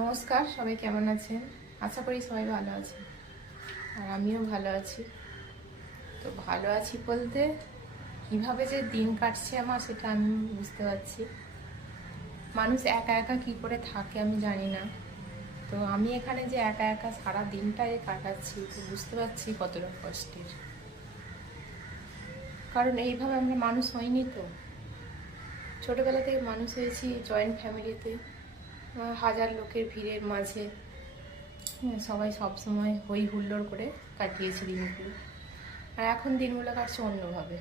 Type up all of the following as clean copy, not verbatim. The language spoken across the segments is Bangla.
নমস্কার, সবাই কেমন আছেন? আশা করি সবাই ভালো আছেন আর আমিও ভালো আছি। তো ভালো আছি বলতে কিভাবে যে দিন কাটছে আমার সেটা আমি বুঝতে পারছি। মানুষ একা একা কি করে থাকে আমি জানি না। তো আমি এখানে যে একা একা সারা দিনটাই কাটাচ্ছি তো বুঝতে পারছি কতটা কষ্টের। কারণ এইভাবে আমরা মানুষ হইনি তো। ছোটবেলা থেকে মানুষ হয়েছি জয়েন্ট ফ্যামিলিতে, হাজার লোকের ভিড়ের মাঝে। সবাই সবসময় হই হুল্লোড় করে কাটিয়েছে দিনগুলো। আর এখন দিনগুলো কাটছে অন্যভাবে।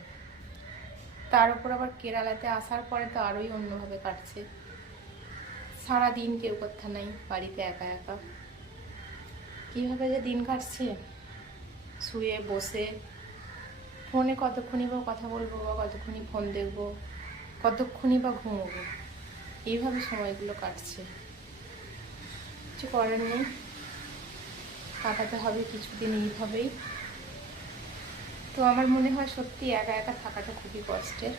তার উপর আবার কেরালাতে আসার পরে তো আরোই অন্যভাবে কাটছে। সারাদিন কেউ কথা নাই, বাড়িতে একা একা। কীভাবে যে দিন কাটছে, শুয়ে বসে ফোনে কতক্ষণই বা কথা বলবো, বা কতক্ষণই ফোন দেখবো, কতক্ষণই বা ঘুমোবো, এইভাবে সময়গুলো কাটছে। কিছু করার নেই, কাটাতে হবে কিছুদিন এইভাবেই। তো আমার মনে হয় সত্যি একা একা থাকাটা খুবই কষ্টের।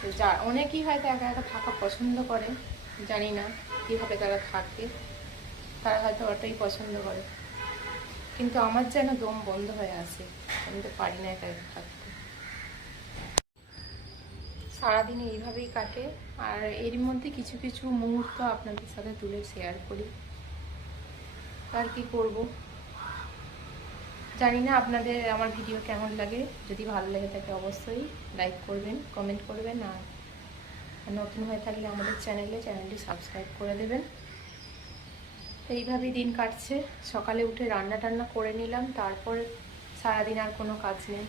তো যা অনেকেই হয়তো একা একা থাকা পছন্দ করে, জানি না কীভাবে তারা থাকে, তারা হয়তো ওটাই পছন্দ করে। কিন্তু আমার যেন দম বন্ধ হয়ে আসে, আমি তো পারি না একা একা থাকতে। সারাদিন এইভাবেই কাটে। আর এর মধ্যে কিছু কিছু মুহূর্ত আপনাদের সাথে তুলে শেয়ার করি। আর কি করব জানি না। আপনাদের আমার ভিডিও কেমন লাগে, যদি ভালো লাগে থাকে অবশ্যই লাইক করবেন, কমেন্ট করবেন। আর নতুন হয়ে থাকলে আমাদের চ্যানেলটি সাবস্ক্রাইব করে দেবেন। তো এইভাবেই দিন কাটছে। সকালে উঠে রান্না টান্না করে নিলাম, তারপর সারাদিন আর কোনো কাজ নেই।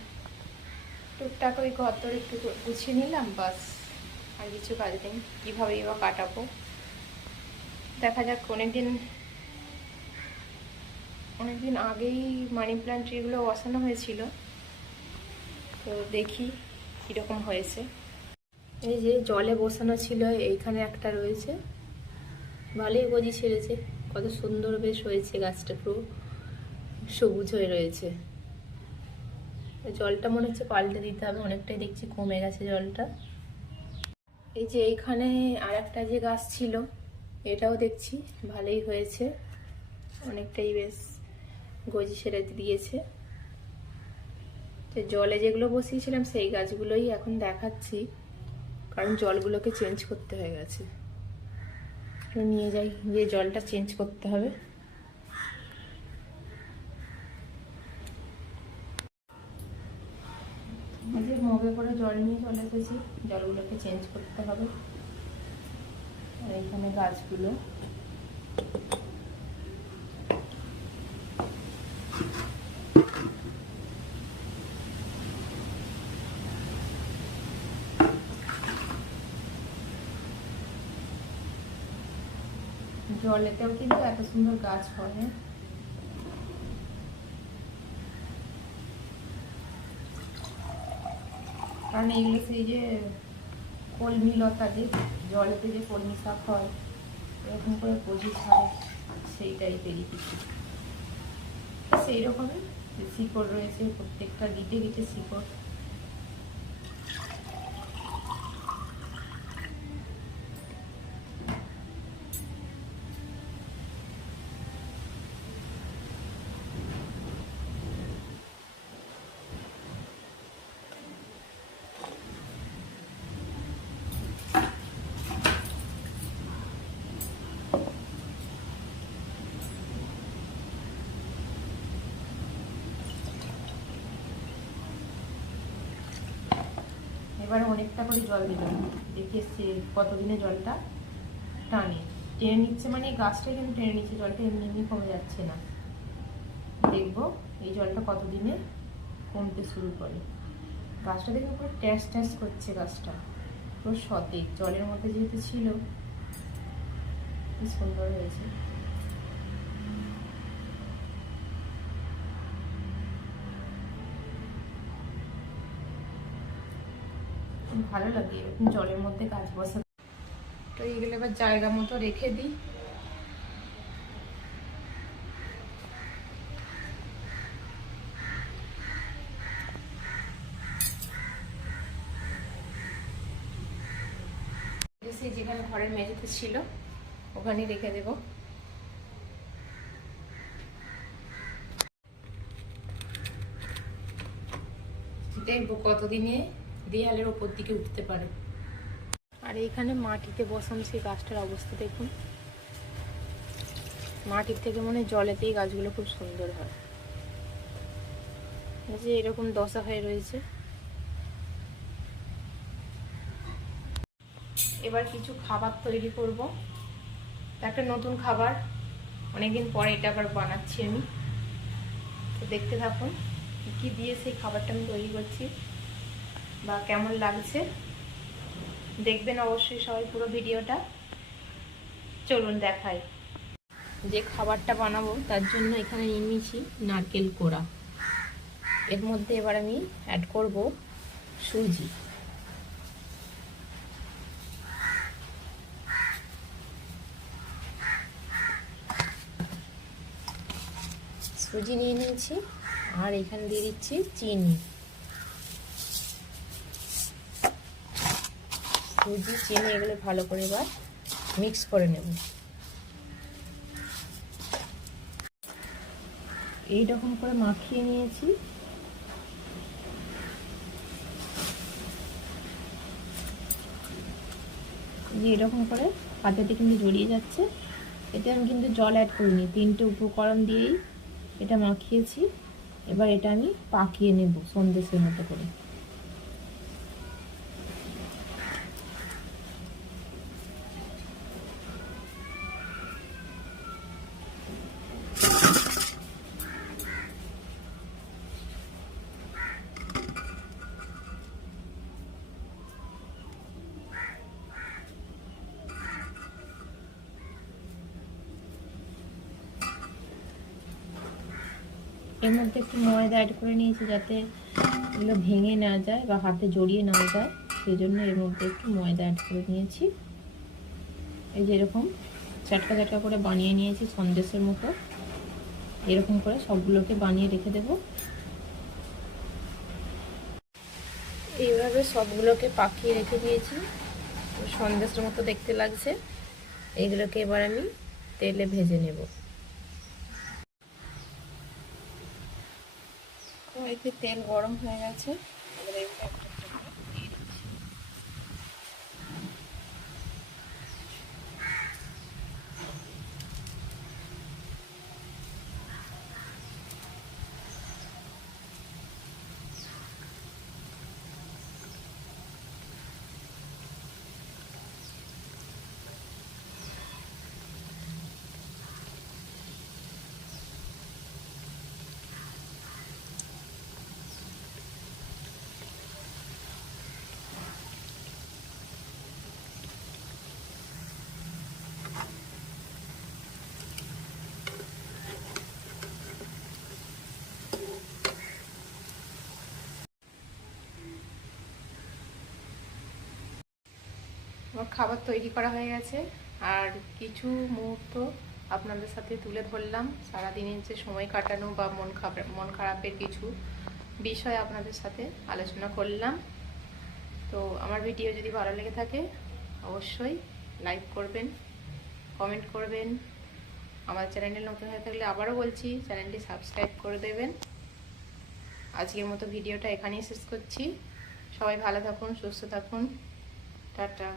টুকটাক ওই ঘর দর একটু গুছিয়ে নিলাম, বাস। আর কিছু কাজ নেই। কীভাবে এবার কাটাবো দেখা যাক। অনেকদিন আগেই মানি প্ল্যান্ট ট্রিগুলো বসানো হয়েছিল, তো দেখি কীরকম হয়েছে। এই যে জলে বসানো ছিল, এইখানে একটা রয়েছে, ভালোই গজি ছেড়েছে। কত সুন্দর বেশ হয়েছে, গাছটা পুরো সবুজ হয়ে রয়েছে। জলটা মনে হচ্ছে পাল্টে দিতে হবে, অনেকটাই দেখছি কমে গেছে জলটা। এই যে এইখানে আর একটা যে গাছ ছিল, এটাও দেখছি ভালোই হয়েছে, অনেকটাই বেশ গজি ছেড়ে দিয়েছে। তো জলে যেগুলো বসিয়েছিলাম সেই গাছগুলোই এখন দেখাচ্ছি, কারণ জলগুলোকে চেঞ্জ করতে হয়ে গেছে। নিয়ে যাই, গিয়ে জলটা চেঞ্জ করতে হবে। যে মগে করে জল নিয়ে চলে এসেছি, জলগুলোকে চেঞ্জ করতে হবে। আর এইখানে গাছগুলো জলেতেও কিন্তু এত সুন্দর গাছ হয়। কারণ এগুলো সেই যে কলমি লতা, যে জলেতে যে কলমি শাক হয়, এরকম করে কচি ছাড়ে, সেই টাইপেরই কিছু। সেই রকমই শিকড় রয়েছে, প্রত্যেকটা গিটে গিটে শিকড়। এবার অনেকটা করে জল দিলাম, দেখে এসছি কতদিনে জলটা টেনে নিচ্ছে। মানে গাছটাই কিন্তু টেনে নিচ্ছে, জলটা এমনি এমনি কমে যাচ্ছে না। দেখবো এই জলটা কতদিনে কমতে শুরু করে। গাছটা দেখে পুরো ট্যাস ট্যাস করছে, গাছটা পুরো সতেজ, জলের মধ্যে যেহেতু ছিল। কি সুন্দর হয়েছে। ভালো লাগে এরকম জলের মধ্যে গাছ বসাতে। তো এইগুলো এবার জায়গা মতো রেখে দিই। যেখানে ঘরের মেঝেতে ছিল ওখানেই রেখে দেব। দেখবো কতদিনে দেয়ালের ওপর দিকে উঠতে পারে। আর এইখানে মাটিতে বসানো সেই গাছটার অবস্থা দেখুন, মাটির থেকে মনে হয় জলেতেই গাছগুলো খুব সুন্দর হয়। যে এরকম দশা হয়ে রয়েছে। এবার কিছু খাবার তৈরি করব, একটা নতুন খাবার, অনেকদিন পরে এটা আবার বানাচ্ছি আমি। তো দেখতে থাকুন কি দিয়ে সেই খাবারটা আমি তৈরি করছি বা কেমন লাগছে, দেখবেন অবশ্যই সবাই পুরো ভিডিওটা। চলুন দেখাই। যে খাবারটা বানাবো তার জন্য এখানে নিয়ে নিয়েছি নারকেল কোড়া। এর মধ্যে এবার আমি অ্যাড করব সুজি। সুজি নিয়ে নিয়েছি আর এখানে দিয়ে দিচ্ছি চিনি। সুজি চিনি এগুলো ভালো করে এবার মিক্স করে নেব। এইরকম করে মাখিয়ে নিয়েছি। এরকম করে হাতেতে কিন্তু জড়িয়ে যাচ্ছে। এতে আমি কিন্তু জল অ্যাড করিনি, 3টে উপকরণ দিয়েই এটা মাখিয়েছি। এবার এটা আমি পাকিয়ে নেব সন্দেশের মতো করে। এর মধ্যে একটু ময়দা অ্যাড করে নিয়েছি যাতে এগুলো ভেঙে না যায় বা হাতে জড়িয়ে না যায়, সেই জন্য এর মধ্যে একটু ময়দা অ্যাড করে নিয়েছি। এই যে এরকম চাটকা চাটকা করে বানিয়ে নিয়েছি সন্দেশের মতো। এরকম করে সবগুলোকে বানিয়ে রেখে দেব। এইভাবে সবগুলোকে পাকিয়ে রেখে দিয়েছি, সন্দেশের মতো দেখতে লাগছে। এইগুলোকে এবার আমি তেলে ভেজে নেব। কড়াইতে তেল গরম হয়ে গেছে, এবার এগুলো একটা দিয়ে দিচ্ছি। আমার খাবার তৈরি করা হয়ে গেছে, আর কিছু মুহূর্ত আপনাদের সাথে তুলে ধরলাম। সারাদিনের যে সময় কাটানো বা মন খারাপের কিছু বিষয় আপনাদের সাথে আলোচনা করলাম। তো আমার ভিডিও যদি ভালো লেগে থাকে অবশ্যই লাইক করবেন, কমেন্ট করবেন। আমার চ্যানেলে নতুন হয়ে থাকলে আবারও বলছি চ্যানেলটি সাবস্ক্রাইব করে দেবেন। আজকের মতো ভিডিওটা এখানেই শেষ করছি। সবাই ভালো থাকুন, সুস্থ থাকুন, টাটা।